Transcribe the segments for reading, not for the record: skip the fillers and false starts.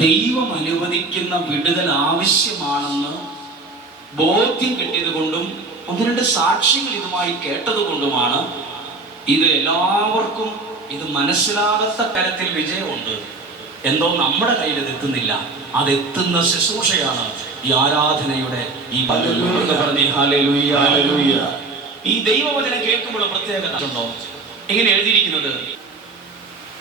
ദൈവം അനുവദിക്കുന്ന വിടുതൽ ആവശ്യമാണെന്ന് ബോധ്യം കിട്ടിയത് കൊണ്ടും ഒന്ന് രണ്ട് സാക്ഷ്യങ്ങൾ ഇതുമായി കേട്ടത് കൊണ്ടുമാണ് ഇത് എല്ലാവർക്കും ഇത് മനസ്സിലാകാത്ത തരത്തിൽ വിജയമുണ്ട്. എന്തോ നമ്മുടെ കയ്യിൽ ഇത് എത്തുന്നില്ല. അതെത്തുന്ന ശുശ്രൂഷയാണ് ഈ ആരാധനയുടെ ഈ ഈ ദൈവവചനം കേൾക്കുമ്പോൾ പ്രത്യേകത ഉണ്ടോ? ഇങ്ങനെ എഴുതിയിരിക്കുന്നത്,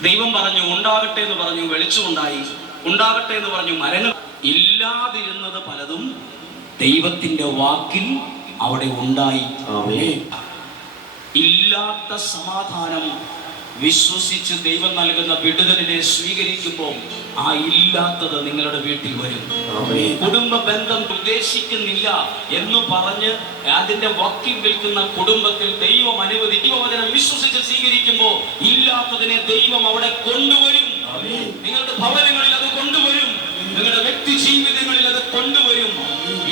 ദൈവം പറഞ്ഞു ഉണ്ടാകട്ടെ എന്ന് പറഞ്ഞു, വെളിച്ചമുണ്ടായി. ഉണ്ടാകട്ടെ എന്ന് പറഞ്ഞു, മരങ്ങൾ. ഇല്ലാതിരുന്നത് പലതും ദൈവത്തിന്റെ വാക്കിൽ അവിടെ ഉണ്ടായി. ഇല്ലാത്ത സമാധാനം വിശ്വസിച്ച് ദൈവം നൽകുന്ന വിടുതലിനെ സ്വീകരിക്കുമ്പോൾ ആ ഇല്ലാത്തത് നിങ്ങളുടെ വീട്ടിൽ വരും. കുടുംബ ബന്ധം ഉദ്ദേശിക്കുന്നില്ല എന്ന് പറഞ്ഞ് അതിന്റെ വക്കിൽ നിൽക്കുന്ന കുടുംബത്തിൽ ദൈവം ദൈവവചനം വിശ്വസിച്ച് സ്വീകരിക്കുമ്പോൾ ഇല്ലാത്തതിനെ ദൈവം അവിടെ കൊണ്ടുവരും. നിങ്ങളുടെ ഭവനങ്ങളിൽ അത് കൊണ്ടുവരും, നിങ്ങളുടെ വ്യക്തി ജീവിതങ്ങളിൽ അത് കൊണ്ടുവരും.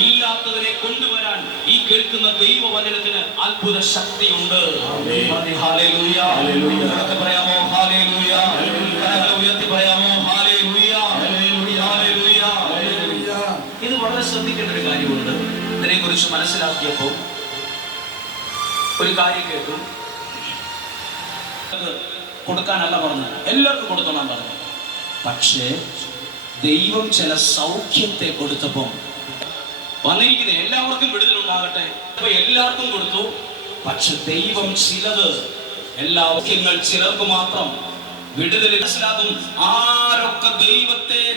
ഇല്ലാത്തതിനെ കൊണ്ടുവരാൻ ഈ കേൾക്കുന്ന ദൈവവചനത്തിന് അത്ഭുത ശക്തിയുണ്ട്. പറയാമോ ഹല്ലേലൂയ? ഉയർത്തി പറയാമോ ഹല്ലേലൂയ? ഇത് വളരെ ശ്രദ്ധിക്കേണ്ട ഒരു കാര്യമുണ്ട്. ഇതിനെ കുറിച്ച് മനസ്സിലാക്കിയപ്പോൾ ഒരു കാര്യം കേട്ടു. കൊടുക്കാനല്ല പറഞ്ഞത്, എല്ലാവർക്കും കൊടുത്തോളാൻ പറഞ്ഞു. പക്ഷേ ദൈവം ചില സൗഖ്യത്തെ കൊടുത്തപ്പോൾ വന്നിരിക്കുന്നത് എല്ലാവർക്കും വിടുതലുണ്ടാകട്ടെ, അപ്പൊ എല്ലാവർക്കും കൊടുത്തു. പക്ഷെ ദൈവം ചിലത്, എല്ലാ സൗഖ്യങ്ങൾ ചിലർക്ക് മാത്രം വിടുതൽ മനസ്സിലാകും. ആരൊക്കെ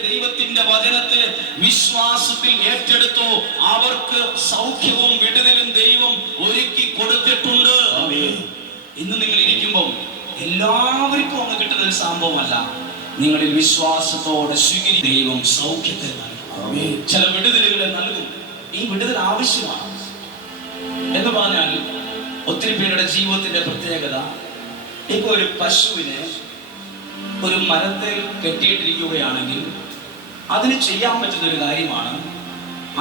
ദൈവത്തിന്റെ വചനത്തെ വിശ്വാസത്തിൽ ഏറ്റെടുത്തോ അവർക്ക് സൗഖ്യവും വിടുതലും ദൈവം ഒരുക്കി കൊടുത്തിട്ടുണ്ട്. ഇന്ന് നിങ്ങൾ ഇരിക്കുമ്പോൾ എല്ലാവർക്കും അങ്ങ് കിട്ടുന്ന ഒരു സംഭവമല്ല. നിങ്ങളിൽ വിശ്വാസത്തോടെ സ്വീകരിക്കും ദൈവം സൗഖ്യത്തെ നൽകും, ചില വിടുതലുകളെ നൽകും. ഈ വിടുതൽ ആവശ്യമാണ് എന്ന് പറഞ്ഞാൽ ഒത്തിരി പേരുടെ ജീവിതത്തിന്റെ പ്രത്യേകത, ഇപ്പൊ ഒരു പശുവിനെ ഒരു മരത്തിൽ കെട്ടിയിട്ടിരിക്കുകയാണെങ്കിൽ അതിന് ചെയ്യാൻ പറ്റുന്ന ഒരു കാര്യമാണ്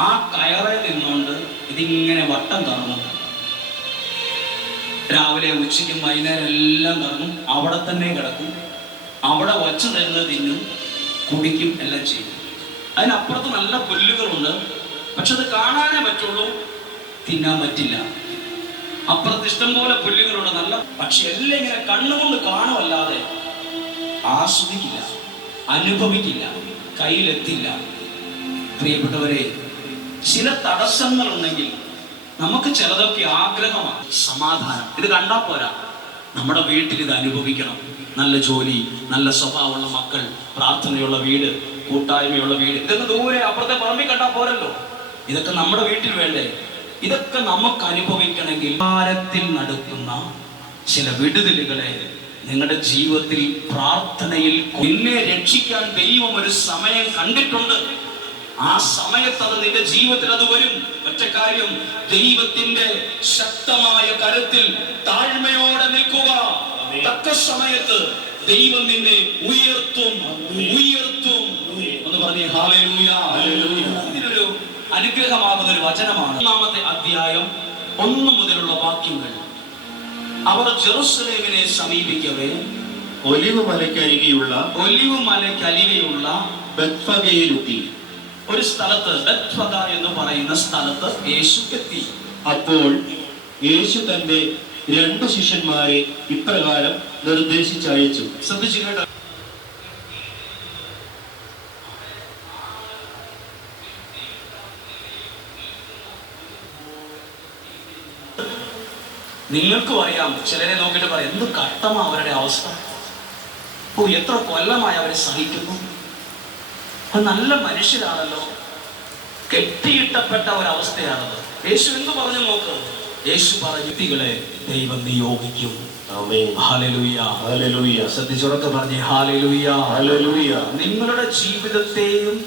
ആ കയറെ നിന്നുകൊണ്ട് ഇതിങ്ങനെ വട്ടം കറങ്ങും. രാവിലെ ഉച്ചയ്ക്കും വൈകുന്നേരം എല്ലാം കറങ്ങും, അവിടെ തന്നെ കിടക്കും, അവിടെ വച്ചു തരുന്നത് തിന്നും, കുടിക്കും, എല്ലാം ചെയ്യും. അതിനപ്പുറത്ത് നല്ല പുല്ലുകളുണ്ട്, പക്ഷെ അത് കാണാനേ പറ്റുള്ളൂ, തിന്നാൻ പറ്റില്ല. അപ്പുറത്ത് ഇഷ്ടം പോലെ പുല്ലുകളുണ്ട് നല്ല, പക്ഷെ എല്ലാം ഇങ്ങനെ കണ്ണുകൊണ്ട് കാണുമല്ലാതെ ആസ്വദിക്കില്ല, അനുഭവിക്കില്ല, കയ്യിലെത്തില്ല. പ്രിയപ്പെട്ടവരെ, ചില തടസ്സങ്ങളുണ്ടെങ്കിൽ നമുക്ക് ചിലതൊക്കെ ആഗ്രഹമാണ്. സമാധാനം ഇത് കണ്ടാ പോരാ, നമ്മുടെ വീട്ടിൽ ഇത് അനുഭവിക്കണം. നല്ല ജോലി, നല്ല സ്വഭാവമുള്ള മക്കൾ, പ്രാർത്ഥനയുള്ള വീട്, കൂട്ടായ്മയുള്ള വീട്. ഇതൊക്കെ ദൂരെ അപ്പുറത്തെ പറമ്പിൽ കണ്ടാ പോരല്ലോ. ഇതൊക്കെ നമ്മുടെ വീട്ടിൽ വേണ്ടേ? ഇതൊക്കെ നമുക്ക് അനുഭവിക്കണമെങ്കിൽ ഭാരത്തിൽ നടക്കുന്ന ചില വിടുതലുകളെ നിങ്ങളുടെ ജീവിതത്തിൽ പ്രാർത്ഥനയിൽ നിന്നെ രക്ഷിക്കാൻ ദൈവം ഒരു സമയം കണ്ടിട്ടുണ്ട്. ആ സമയത്ത് അത് നിന്റെ ജീവിതത്തിൽ അത് വരും. ഒറ്റ കാര്യം, ദൈവത്തിന്റെ ശക്തമായ കരത്തിൽ താഴ്മയോടെ നിൽക്കുക. തക്ക സമയത്ത് ദൈവം നിന്നെ ഉയർത്തും. എന്ന് പറഞ്ഞേ ഹല്ലേലൂയ. ഇതിനൊരു അനുഗ്രഹമാകുന്ന ഒരു വചനമാണ് 1-ാമത്തെ അധ്യായം 1 മുതലുള്ള വാക്യങ്ങൾ. അവർ ജെറുസലേമിനെ സമീപിക്കവേ ഒലിവ് മലയ്ക്കരികെയുള്ള ബെത്ഫഗയിലെത്തി. ഒരു സ്ഥലത്ത്, ബെത്ഫഗ എന്ന് പറയുന്ന സ്ഥലത്ത് യേശു എത്തി. അപ്പോൾ യേശു തന്റെ 2 ശിഷ്യന്മാരെ ഇപ്രകാരം നിർദ്ദേശിച്ചയച്ചു. ശ്രദ്ധിച്ചു കേട്ടോ. നിങ്ങൾക്കും അറിയാം, ചിലരെ നോക്കിയിട്ട് പറയാം, എന്ത് കഷ്ടമാ അവരുടെ അവസ്ഥ, ഓ എത്ര കൊല്ലമായി അവരെ സഹിക്കുന്നു, അത് നല്ല മനുഷ്യരാണല്ലോ, കെട്ടിയിട്ടപ്പെട്ട ഒരവസ്ഥയാണത്. യേശു എന്ത് പറഞ്ഞു നോക്ക്? യേശു പറഞ്ഞു, വ്യക്തികളെ ദൈവം നിയോഗിക്കും. ഹല്ലേലൂയ. ശ്രദ്ധിച്ചുറക്കെ പറഞ്ഞേ ഹല്ലേലൂയ. ഹല്ലേലൂയ. നിങ്ങളുടെ ജീവിതത്തെയും